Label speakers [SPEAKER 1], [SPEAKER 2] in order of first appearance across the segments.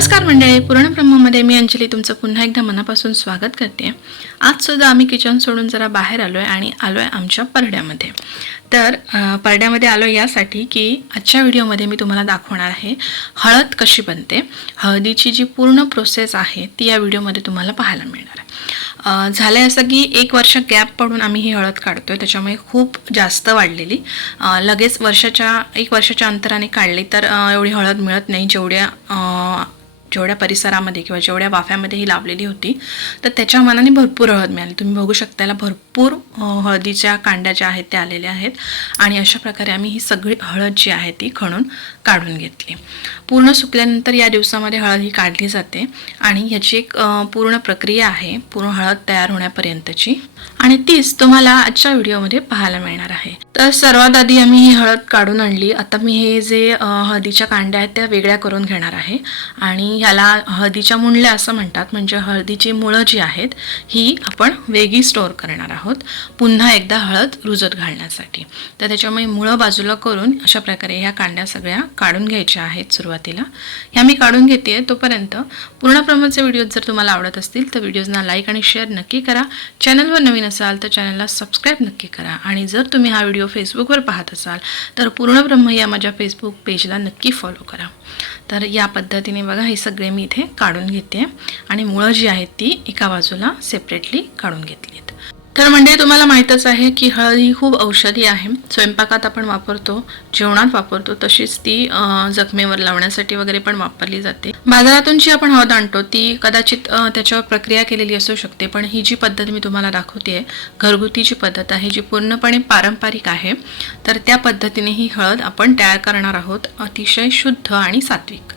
[SPEAKER 1] नमस्कार मंडळी पूर्णब्रह्ममध्ये मी अंजली तुमचं पुन्हा एकदा मनापासून स्वागत करते. आज सुद्धा आम्ही किचन सोडून जरा बाहेर आलो आहे आणि आलो आहे आमच्या परड्यामध्ये. तर परड्यामध्ये आलो यासाठी की आजच्या व्हिडिओमध्ये मी तुम्हाला दाखवणार आहे हळद कशी बनते. हळदीची जी पूर्ण प्रोसेस आहे ती या व्हिडिओमध्ये तुम्हाला पाहायला मिळणार आहे. झालं आहे असं की एक वर्ष गॅप पडून आम्ही ही हळद काढतोय त्याच्यामुळे खूप जास्त वाढलेली. लगेच वर्षाच्या एक वर्षाच्या अंतराने काढली तर एवढी हळद मिळत नाही जेवढ्या जेवढ्या परिसरामध्ये किंवा जेवढ्या वाफ्यामध्ये ही लावलेली होती तर त्याच्या मनाने भरपूर हळद मिळाली. तुम्ही बघू शकता याला भरपूर भरपूर हळदीच्या कांड्या ज्या आहेत त्या आलेल्या आहेत. आणि अशा प्रकारे आम्ही ही सगळी हळद जी आहे ती खणून काढून घेतली. पूर्ण सुकल्यानंतर या दिवसामध्ये हळद ही काढली जाते. आणि ह्याची एक पूर्ण प्रक्रिया आहे पूर्ण हळद तयार होण्यापर्यंतची. आणि तीच तुम्हाला आजच्या व्हिडिओमध्ये पाहायला मिळणार आहे. तर सर्वात आधी आम्ही ही हळद काढून आणली. आता मी हे जे हळदीच्या कांड्या आहेत त्या वेगळ्या करून घेणार आहे. आणि ह्याला हळदीच्या मुंडल्या असं म्हणतात. म्हणजे हळदीची मुळं जी आहेत ही आपण वेगळी स्टोअर करणार आहोत. पुन्हा एकदा हळद रुजत घालण्यासाठी. तर त्याच्यामुळे मुळं बाजूला करून अशा प्रकारे ह्या कांड्या सगळ्या काढून घ्यायच्या आहेत सुरुवातीला. ह्या मी काढून घेते तोपर्यंत पूर्ण प्रमाणचे व्हिडिओज जर तुम्हाला आवडत असतील तर व्हिडिओजना लाईक आणि शेअर नक्की करा. चॅनलवर नवीन असाल तर चॅनलला सबस्क्राईब नक्की करा. आणि जर तुम्ही हा व्हिडिओ फेसबुकवर पाहत असाल तर पूर्ण ब्रह्म या माझ्या फेसबुक पेजला नक्की फॉलो करा. तर या पद्धतीने बघा हे सगळे मी इथे काढून घेते. आणि मुळं जी आहेत ती एका बाजूला सेपरेटली काढून घेतली आहेत. तर म्हणजे तुम्हाला माहीतच आहे की हळद ही खूप औषधी आहे. स्वयंपाकात आपण वापरतो जेवणात वापरतो तशीच ती जखमेवर लावण्यासाठी वगैरे पण वापरली जाते. बाजारातून जी आपण हळद आणतो ती कदाचित त्याच्यावर प्रक्रिया केलेली असू शकते पण ही जी पद्धत मी तुम्हाला दाखवते घरगुती जी पद्धत आहे जी पूर्णपणे पारंपरिक आहे तर त्या पद्धतीने ही हळद आपण तयार करणार आहोत अतिशय शुद्ध आणि सात्विक.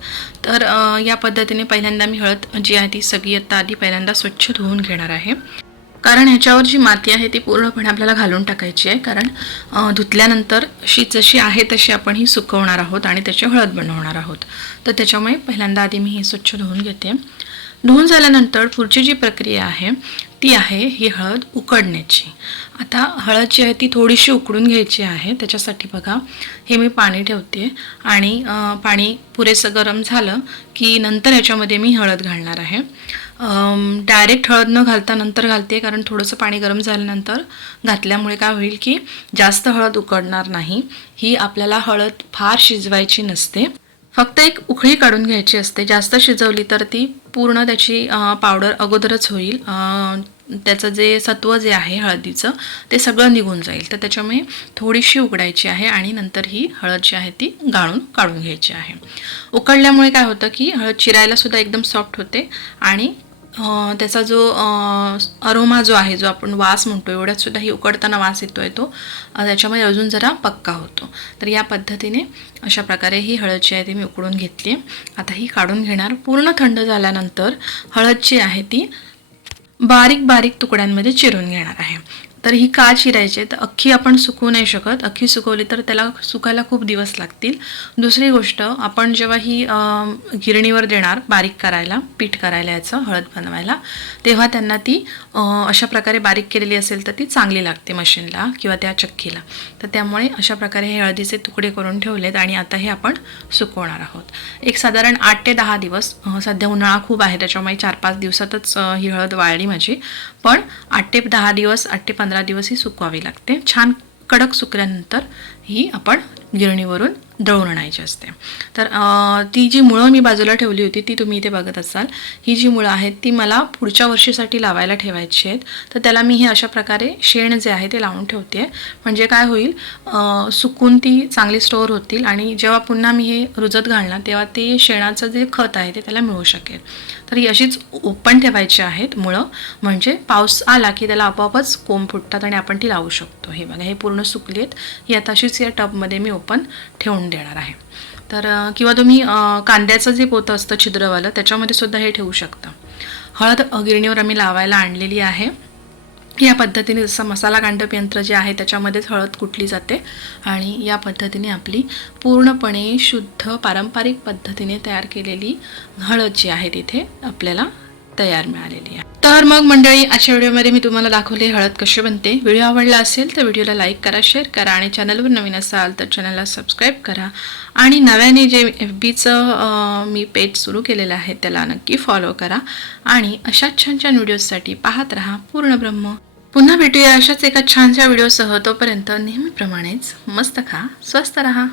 [SPEAKER 1] तर या पद्धतीने पहिल्यांदा मी हळद जी आहे ती सगळी आता आधी पहिल्यांदा स्वच्छ धुवून घेणार आहे. कारण ह्याच्यावर जी माती आहे ती पूर्णपणे आपल्याला घालून टाकायची आहे. कारण धुतल्यानंतर शी जशी आहे तशी आपण ही सुकवणार आहोत आणि त्याची हळद बनवणार आहोत. तर त्याच्यामुळे पहिल्यांदा आधी मी ही स्वच्छ धुवून घेते. धुवून झाल्यानंतर पुढची जी प्रक्रिया आहे ती आहे ही हळद उकडण्याची. आता हळद जी आहे ती थोडीशी उकडून घ्यायची आहे. त्याच्यासाठी बघा हे मी पाणी ठेवते आणि पाणी पुरेसं गरम झालं की नंतर ह्याच्यामध्ये मी हळद घालणार आहे. डायरेक्ट हळद न घालता नंतर घालते कारण थोडंसं पाणी गरम झाल्यानंतर घातल्यामुळे काय होईल की जास्त हळद उकडणार नाही. ही आपल्याला हळद फार शिजवायची नसते. फक्त एक उकळी काढून घ्यायची असते. जास्त शिजवली तर ती पूर्ण त्याची पावडर अगोदरच होईल. त्याचं जे सत्व जे आहे हळदीचं ते सगळं निघून जाईल. तर त्याच्यामुळे थोडीशी उकडायची आहे आणि नंतर ही हळद जी आहे ती गाळून काढून घ्यायची आहे. उकडल्यामुळे काय होतं की हळद चिरायला सुद्धा एकदम सॉफ्ट होते आणि त्याचा जो अरोमा जो आहे जो आपण वास म्हणतो एवढ्यातसुद्धा ही उकडताना वास येतो आहे तो त्याच्यामध्ये त्याच्यामुळे अजून जरा पक्का होतो. तर या पद्धतीने अशा प्रकारे ही हळद जी आहे ती मी उकडून घेतली. आता ही काढून घेणार. पूर्ण थंड झाल्यानंतर हळद जी आहे ती बारीक बारीक तुकड्यांमध्ये चिरून घेणार आहे. तर ही का चिरायची आहे? तर अख्खी आपण सुकवू नाही शकत. अख्खी सुकवली तर त्याला सुकायला खूप दिवस लागतील. दुसरी गोष्ट आपण जेव्हा ही गिरणीवर देणार बारीक करायला पीठ करायला याचं हळद बनवायला तेव्हा त्यांना ती अशा प्रकारे बारीक केलेली असेल तर ती चांगली लागते मशीनला किंवा त्या चक्कीला. तर त्यामुळे अशा प्रकारे हे हळदीचे तुकडे करून ठेवलेत आणि आता हे आपण सुकवणार आहोत. एक साधारण आठ ते दहा दिवस सध्या उन्हाळा खूप आहे त्याच्यामुळे चार पाच दिवसातच ही हळद वाळली माझी. पण आठ ते दहा दिवस आठ ते पंधरा दिवस ही सुकवावी लागते. छान कडक सुकल्यानंतर ही आपण गिरणीवरून दळून आणायची असते. तर ती जी मुळं मी बाजूला ठेवली होती ती तुम्ही इथे बघत असाल. ही जी मुळं आहेत ती मला पुढच्या वर्षीसाठी लावायला ठेवायची आहेत. तर त्याला मी हे अशा प्रकारे शेण जे आहे ते लावून ठेवते. आहे म्हणजे काय होईल सुकून ती चांगली स्टोअर होतील आणि जेव्हा पुन्हा मी हे रुजत घालणार तेव्हा ते शेणाचं जे खत आहे ते त्याला मिळू शकेल. तर ही अशीच ओपन ठेवायची आहेत मुळं. म्हणजे पाऊस आला की त्याला आपोआपच कोंब फुटतात आणि आपण ती लावू शकतो. हे बघा हे पूर्ण सुकली आहेत ही आता अशीच या टबमध्ये मी ओपन ठेवून देणार आहे. तर किंवा तुम्ही कांद्याचं जे पोतं असतं छिद्रवालं त्याच्यामध्ये सुद्धा हे ठेवू शकता. हळद गिरणीवर आम्ही लावायला आणलेली आहे. या पद्धतीने जसं मसाला कांडप यंत्र जे आहे त्याच्यामध्येच हळद कुटली जाते आणि या पद्धतीने आपली पूर्णपणे शुद्ध पारंपरिक पद्धतीने तयार केलेली हळद जी आहे तिथे आपल्याला तयार मिळालेली आहे. तर मग मंडळी आजच्या व्हिडिओमध्ये मी तुम्हाला दाखवले हळद कशी बनते. व्हिडिओ आवडला असेल तर व्हिडिओला लाईक करा शेअर करा आणि चॅनलवर नवीन असाल तर चॅनलला सबस्क्राईब करा. आणि नव्याने जे एफ बीचं मी पेज सुरू केलेलं आहे त्याला नक्की फॉलो करा आणि अशाच छान छान व्हिडिओजसाठी पाहत रहा. पूर्ण ब्रह्म. पुन्हा भेटूया अशाच एका छानशा व्हिडिओसह. तोपर्यंत नेहमीप्रमाणेच मस्त खा स्वस्त रहा.